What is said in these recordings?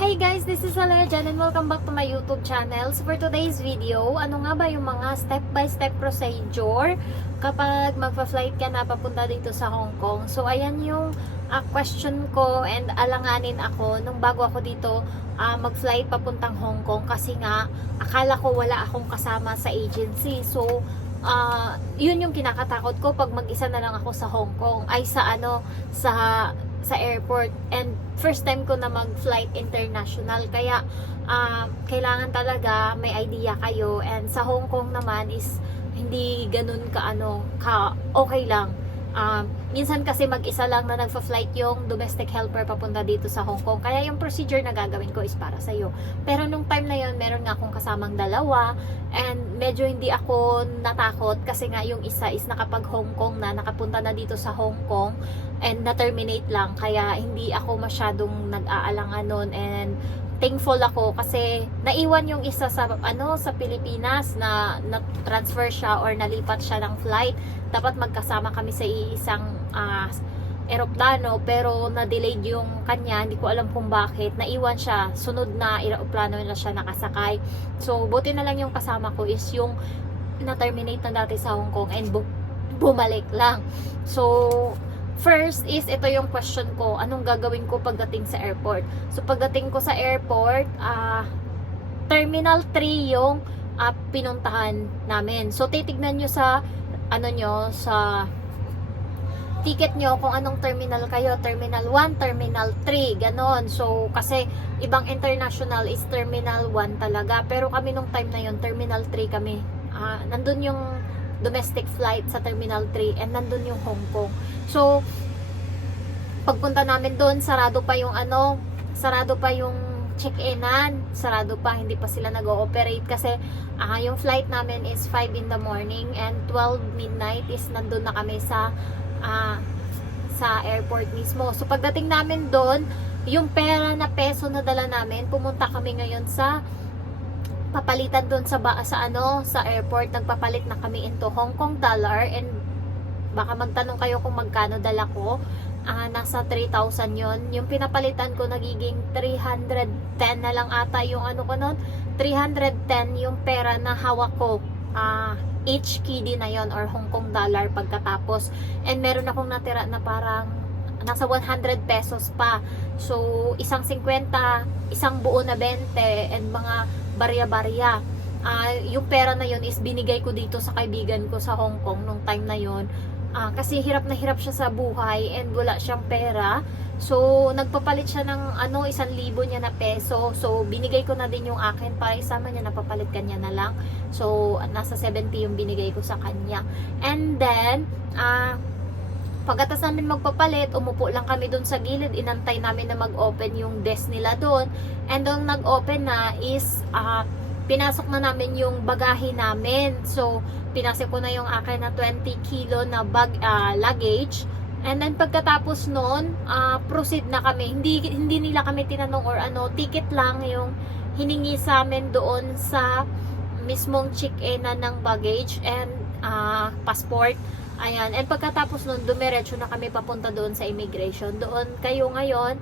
Hi guys, this is Alea Jan and welcome back to my YouTube channel. So for today's video, ano nga ba yung mga step-by-step procedure kapag magpa-flight ka na papunta dito sa Hong Kong? So ayan yung question ko and alanganin ako nung bago ako dito mag-flight papuntang Hong Kong kasi nga akala ko wala akong kasama sa agency. So yun yung kinakatakot ko pag mag-isa na lang ako sa Hong Kong ay sa airport, and first time ko na mag-flight international, kaya kailangan talaga may idea kayo, and sa Hong Kong naman is hindi ganun ka okay lang. Minsan kasi mag-isa lang na nagfa-flight yung domestic helper papunta dito sa Hong Kong, kaya yung procedure na gagawin ko is para sa'yo. Pero nung time na yun, meron nga akong kasamang dalawa, and medyo hindi ako natakot kasi nga yung isa is nakapag Hong Kong na, nakapunta na dito sa Hong Kong and na-terminate lang, kaya hindi ako masyadong nag-aalangan nun, and thankful ako kasi naiwan yung isa sa Pilipinas na transfer siya or nalipat siya ng flight. Dapat magkasama kami sa isang eroplano, pero na-delayed yung kanya, hindi ko alam kung bakit. Naiwan siya, sunod na eroplano na siya nakasakay. So buti na lang yung kasama ko is yung na-terminate na dati sa Hong Kong and bumalik lang. So first is, ito yung question ko, anong gagawin ko pagdating sa airport? So pagdating ko sa airport, Terminal 3 yung pinuntahan namin. So titignan nyo sa sa ticket nyo kung anong terminal kayo, Terminal 1, Terminal 3, ganon. So kasi ibang international is Terminal 1 talaga, pero kami nung time na yun, Terminal 3 kami. Nandun yung domestic flight sa Terminal 3 and nandun yung Hong Kong. So pagpunta namin doon, sarado pa yung check-inan, sarado pa, hindi pa sila nag-ooperate kasi yung flight namin is 5 in the morning and 12 midnight is nandun na kami sa airport mismo. So pagdating namin doon, yung pera na peso na dala namin, pumunta kami ngayon sa papalitan doon sa airport. Nagpapalit na kami into Hong Kong dollar, and baka magtanong kayo kung magkano dala ko. Nasa 3,000 yon. Yung pinapalitan ko nagiging 310 na lang ata yung ko nun. 310 yung pera na hawak ko. HKD na yon or Hong Kong dollar pagkatapos. And meron akong natira na parang nasa 100 pesos pa. So isang 50, isang buo na 20, and mga barya-barya. Yung pera na yon is binigay ko dito sa kaibigan ko sa Hong Kong nung time na yon. Kasi hirap na hirap siya sa buhay and wala siyang pera. So nagpapalit siya ng 1,000 niya na peso. So binigay ko na din yung akin para isama niya, napapalit kanya na lang. So nasa 70 yung binigay ko sa kanya. And then pagkatapos namin magpapalit, umupo lang kami doon sa gilid, inantay namin na mag-open yung desk nila doon. And doon nag-open na is pinasok na namin yung bagahe namin. So pinasok ko na yung akin na 20 kilo na luggage. And then pagkatapos nun, proceed na kami. Hindi nila kami tinanong or ticket lang yung hiningi sa amin doon sa mismong check-in ng baggage and passport. Ayan. And pagkatapos nun, dumiretso na kami papunta doon sa immigration. Doon kayo ngayon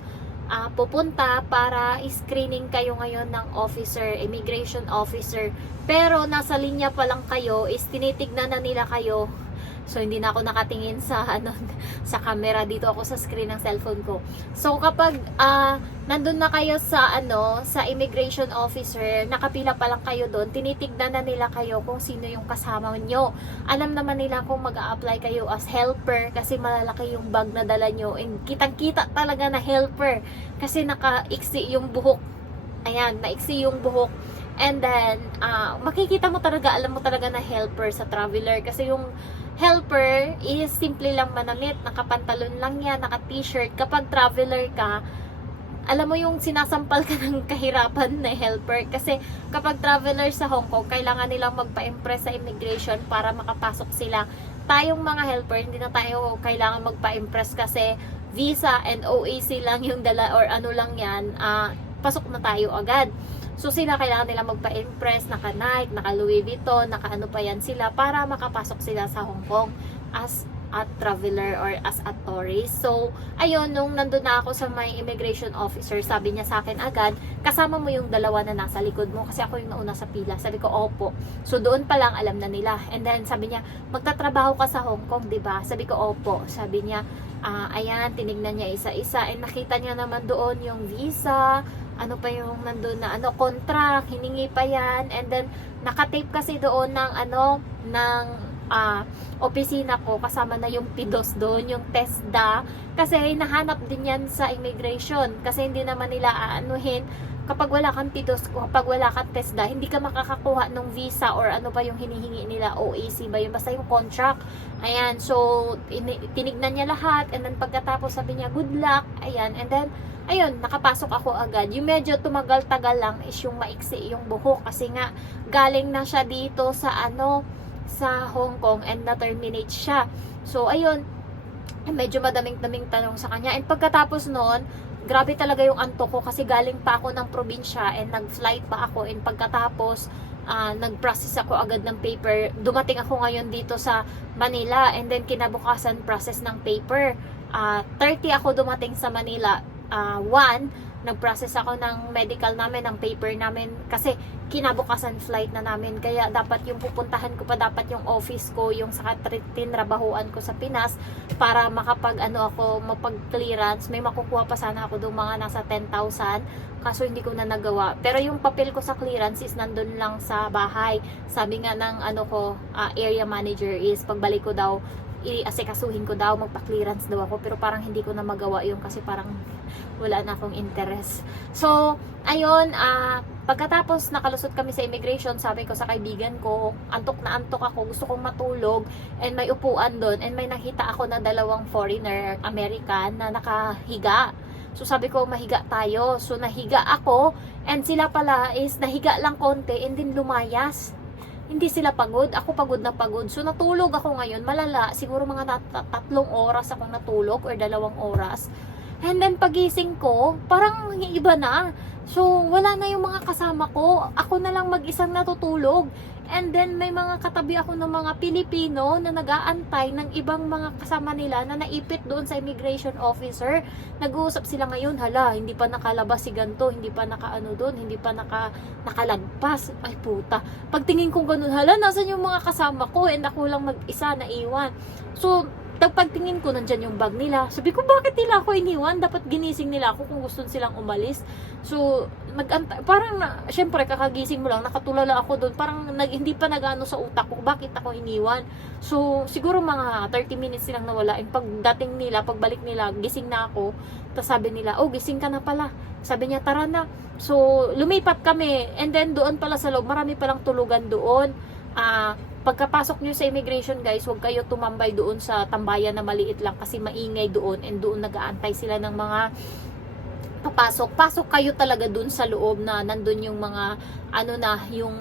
pupunta para screening kayo ngayon ng immigration officer. Pero nasa linya pa lang kayo is tinitignan na nila kayo. So hindi na ako nakatingin sa sa camera, dito ako sa screen ng cellphone ko. So kapag nandun na kayo sa immigration officer, nakapila pa lang kayo doon, tinitignan na nila kayo kung sino yung kasama nyo. Alam naman nila kung mag-a-apply kayo as helper kasi malalaki yung bag na dala nyo, and kitang-kita talaga na helper kasi naka-iksi yung buhok. Ayan, naiksi yung buhok. And then makikita mo talaga, alam mo talaga na helper sa traveler kasi yung helper is simple lang manamit, nakapantalon lang yan, naka-t-shirt. Kapag traveler ka, alam mo yung sinasampal ka ng kahirapan na helper kasi kapag traveler sa Hong Kong, kailangan nilang magpa-impress sa immigration para makapasok sila. Tayong mga helper, hindi na tayo kailangan magpa-impress kasi visa and OAC lang yung dala or lang yan, pasok na tayo agad. So sila kailangan nila magpa-impress, naka Nike, naka Louis Vuitton, naka pa yan sila para makapasok sila sa Hong Kong as at traveler or as a tourist. So, ayun, nung nandun na ako sa may immigration officer, sabi niya sa akin agad, kasama mo yung dalawa na nasa likod mo kasi ako yung nauna sa pila. Sabi ko, opo. So, doon pa lang alam na nila. And then, sabi niya, magtatrabaho ka sa Hong Kong, diba? Sabi ko, opo. Sabi niya, ayan, tinignan niya isa-isa. And nakita niya naman doon yung visa, ano pa yung nandun na, contract, hiningi pa yan. And then, nakatape kasi doon ng, ng opisina ko, kasama na yung PIDOS doon, yung TESDA, kasi nahanap din yan sa immigration, kasi hindi naman nila aanuhin kapag wala kang PIDOS, kapag wala kang TESDA, hindi ka makakakuha ng visa or ano pa yung hinihingi nila, OAC ba yun, basta yung contract. Ayan, so tinignan niya lahat, and then pagkatapos sabi niya good luck, ayan, and then ayun, nakapasok ako agad. Yung medyo tumagal-tagal lang is yung maiksi yung buhok, kasi nga galing na siya dito sa sa Hong Kong and na-terminate siya. So, ayun, medyo madaming-daming tanong sa kanya. And pagkatapos noon, grabe talaga yung antok ko kasi galing pa ako ng probinsya and nag-flight pa ako. And pagkatapos, nag-process ako agad ng paper. Dumating ako ngayon dito sa Manila and then kinabukasan process ng paper. 30 ako dumating sa Manila. 1, nag-process ako ng medical namin, ng paper namin kasi kinabukasan flight na namin, kaya dapat yung pupuntahan ko pa, dapat yung office ko, yung sa tinrabahuan ko sa Pinas para mapag-clearance, may makukuha pa sana ako doon mga nasa 10,000, kaso hindi ko na nagawa. Pero yung papel ko sa clearance is nandun lang sa bahay. Sabi nga ng area manager is pagbalik ko daw, i-asikasuhin ko daw, magpa-clearance daw ako, pero parang hindi ko na magawa yung kasi parang wala na akong interest. So, ayun, pagkatapos nakalusot kami sa immigration, sabi ko sa kaibigan ko, antok na antok ako, gusto kong matulog, and may upuan doon, and may nakita ako na dalawang foreigner, American, na nakahiga. So, sabi ko, mahiga tayo. So, nahiga ako, and sila pala is nahiga lang konti, and then lumayas. Hindi sila pagod, ako pagod na pagod. So, natulog ako ngayon, malala, siguro mga 3 oras akong natulog, or 2 oras. And then pagising ko, parang iba na. So, wala na yung mga kasama ko. Ako na lang mag-isang natutulog. And then may mga katabi ako ng mga Pilipino na nag-aantay ng ibang mga kasama nila na naipit doon sa immigration officer. Nag-uusap sila ngayon, hala, hindi pa nakalabas si ganto, hindi pa nakaano doon, hindi pa nakalagpas. Ay puta. Pagtingin ko ganun, hala, nasan yung mga kasama ko? And ako lang mag-isa na iwan. So, pagtingin ko, nandyan yung bag nila. Sabi ko, bakit nila ako iniwan? Dapat ginising nila ako kung gusto silang umalis. So, parang, syempre, kakagising mo lang, nakatulala ako doon. Parang, hindi pa nagano sa utak ko, bakit ako iniwan? So, siguro mga 30 minutes silang nawala. And pagdating nila, pagbalik nila, gising na ako. Tapos sabi nila, oh, gising ka na pala. Sabi niya, tara na. So, lumipat kami. And then, doon pala sa loob, marami palang tulugan doon. Pagkapasok nyo sa immigration, guys, huwag kayo tumambay doon sa tambayan na maliit lang kasi maingay doon, and doon nag-aantay sila ng mga papasok. Pasok kayo talaga doon sa loob na nandun yung mga yung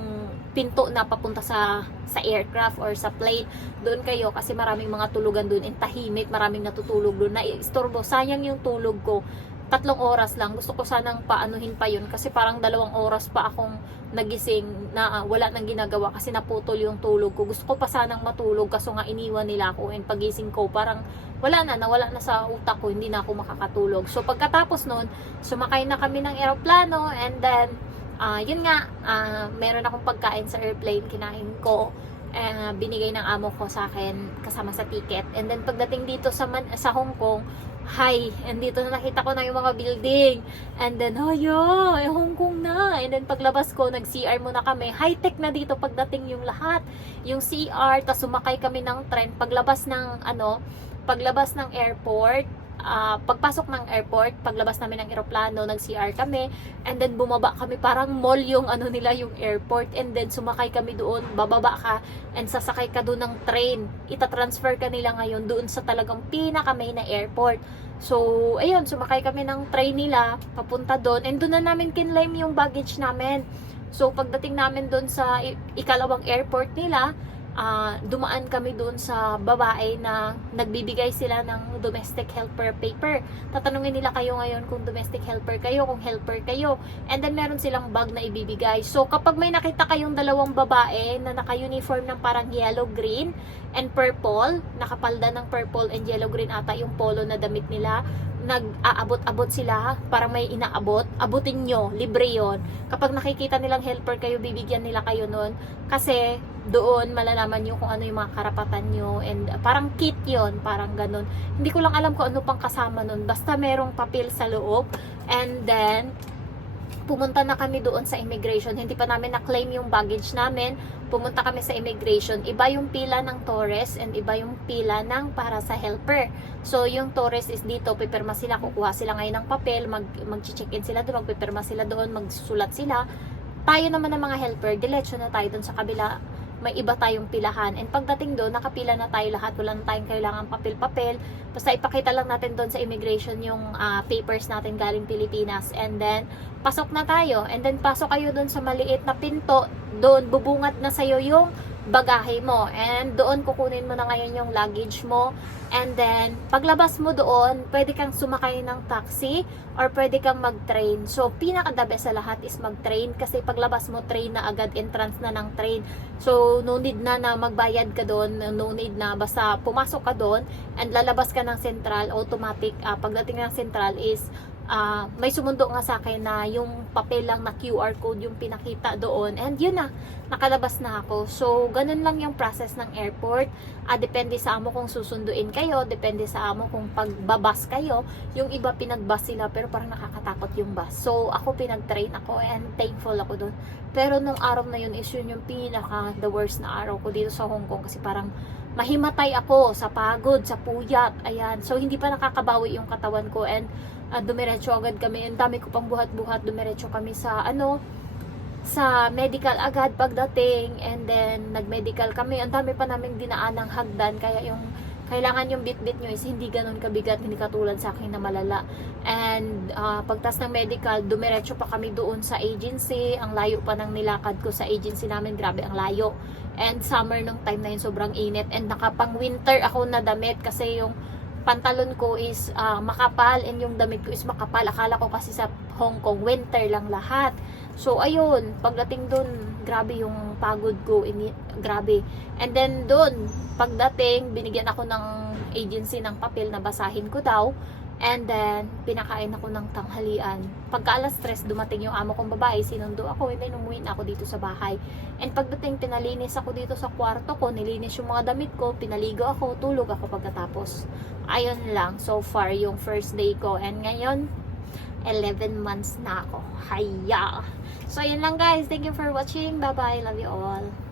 pinto na papunta sa aircraft or sa plane. Doon kayo kasi maraming mga tulugan doon, and tahimik, maraming natutulog doon. Naistorbo, sayang yung tulog ko. 3 oras lang. Gusto ko sanang paanuhin pa yun kasi parang 2 oras pa akong nagising na wala nang ginagawa kasi naputol yung tulog ko. Gusto ko pa sanang matulog kaso nga iniwan nila ako, and pagising ko parang nawala na sa utak ko, hindi na ako makakatulog. So pagkatapos nun, sumakay na kami ng eroplano, and then yun nga, meron akong pagkain sa airplane, kinain ko. Binigay ng amo ko sa akin kasama sa ticket. And then pagdating dito sa Hong Kong, and dito na nakita ko na yung mga building. And then, Hong Kong na. And then paglabas ko, nag-CR muna kami. High-tech na dito pagdating yung lahat. Yung CR, tas sumakay kami ng tren. Paglabas ng airport, pagpasok ng airport, paglabas namin ng eroplano, nag-CR kami, and then bumaba kami, parang mall yung nila, yung airport, and then sumakay kami doon, bababa ka, and sasakay ka doon ng train, itatransfer ka nila ngayon doon sa talagang pinaka-main na airport. So, ayun, sumakay kami ng train nila, papunta doon, and doon na namin kinlaim yung baggage namin. So, pagdating namin doon sa ikalawang airport nila, dumaan kami doon sa babae na nagbibigay sila ng domestic helper paper. Tatanungin nila kayo ngayon kung domestic helper kayo, kung helper kayo. And then meron silang bag na ibibigay. So kapag may nakita kayong dalawang babae na naka-uniform ng parang yellow, green, and purple, nakapalda ng purple and yellow, green ata yung polo na damit nila, nag-aabot-abot sila, parang may inaabot, abutin nyo, libre yon. Kapag nakikita nilang helper kayo, bibigyan nila kayo nun. Kasi doon malalaman nyo kung ano yung mga karapatan nyo, and parang kit yon, parang ganun. Hindi ko lang alam kung ano pang kasama nun, basta merong papel sa loob. And then pumunta na kami doon sa immigration. Hindi pa namin na-claim yung baggage namin. Pumunta kami sa immigration. Iba yung pila ng tourist and iba yung pila ng para sa helper. So, yung tourist is dito, pipirma sila, kukuha sila ngayon ng papel, mag-check-in sila doon, magpipirma sila doon, magsusulat sila. Tayo naman ng mga helper, diretso na tayo doon sa kabila. May iba tayong pilahan. And pagdating doon, nakapila na tayo lahat. Wala na tayong kailangan papel-papel. Basta ipakita lang natin doon sa immigration yung papers natin galing Pilipinas. And then, pasok na tayo. And then, pasok kayo doon sa maliit na pinto. Doon, bubungat na sa'yo yung bagahe mo. And doon, kukunin mo na ngayon yung luggage mo. And then, paglabas mo doon, pwede kang sumakay ng taxi or pwede kang mag-train. So, pinaka-the best sa lahat is mag-train kasi paglabas mo, train na agad, entrance na ng train. So, no need na magbayad ka doon, no need na, basta pumasok ka doon and lalabas ka ng central, automatic. Pagdating ng central is, may sumundo nga sa akin na yung papel lang na QR code yung pinakita doon, and yun na, nakalabas na ako. So, ganun lang yung process ng airport. Depende sa amo kung susunduin kayo, depende sa amo kung pagbabas kayo. Yung iba pinagbus sila pero parang nakakatakot yung bus. So, ako pinag-train ako and thankful ako doon. Pero nung araw na yun is yun yung pinaka the worst na araw ko dito sa Hong Kong kasi parang mahimatay ako sa pagod, sa puyat, ayan. So, hindi pa nakakabawi yung katawan ko, and dumiretso agad kami. Ang dami ko pang buhat-buhat, dumiretso kami sa sa medical agad pagdating, and then nag-medical kami. Ang dami pa namin dinaan ng hagdan, kaya yung kailangan yung bit-bit nyo is hindi ganun kabigat, hindi katulad sa akin na malala. And pagtas ng medical, dumiretso pa kami doon sa agency. Ang layo pa ng nilakad ko sa agency namin, grabe ang layo. And summer nung time na yun, sobrang init, and nakapang winter ako na damit kasi yung pantalon ko is makapal and yung damit ko is makapal. Akala ko kasi sa Hong Kong winter lang lahat. So ayun, pagdating doon, grabe yung pagod ko, grabe. And then doon, pagdating, binigyan ako ng agency ng papel na basahin ko daw. And then, pinakain ako ng tanghalian. Pagka alas 3, dumating yung amo kong babae, sinundo ako, and then umuwi na ako dito sa bahay. And pagdating, pinalinis ako dito sa kwarto ko, nilinis yung mga damit ko, pinaligo ako, tulog ako pagkatapos. Ayun lang, so far, yung first day ko. And ngayon, 11 months na ako. Haya! So, ayun lang guys. Thank you for watching. Bye-bye. Love you all.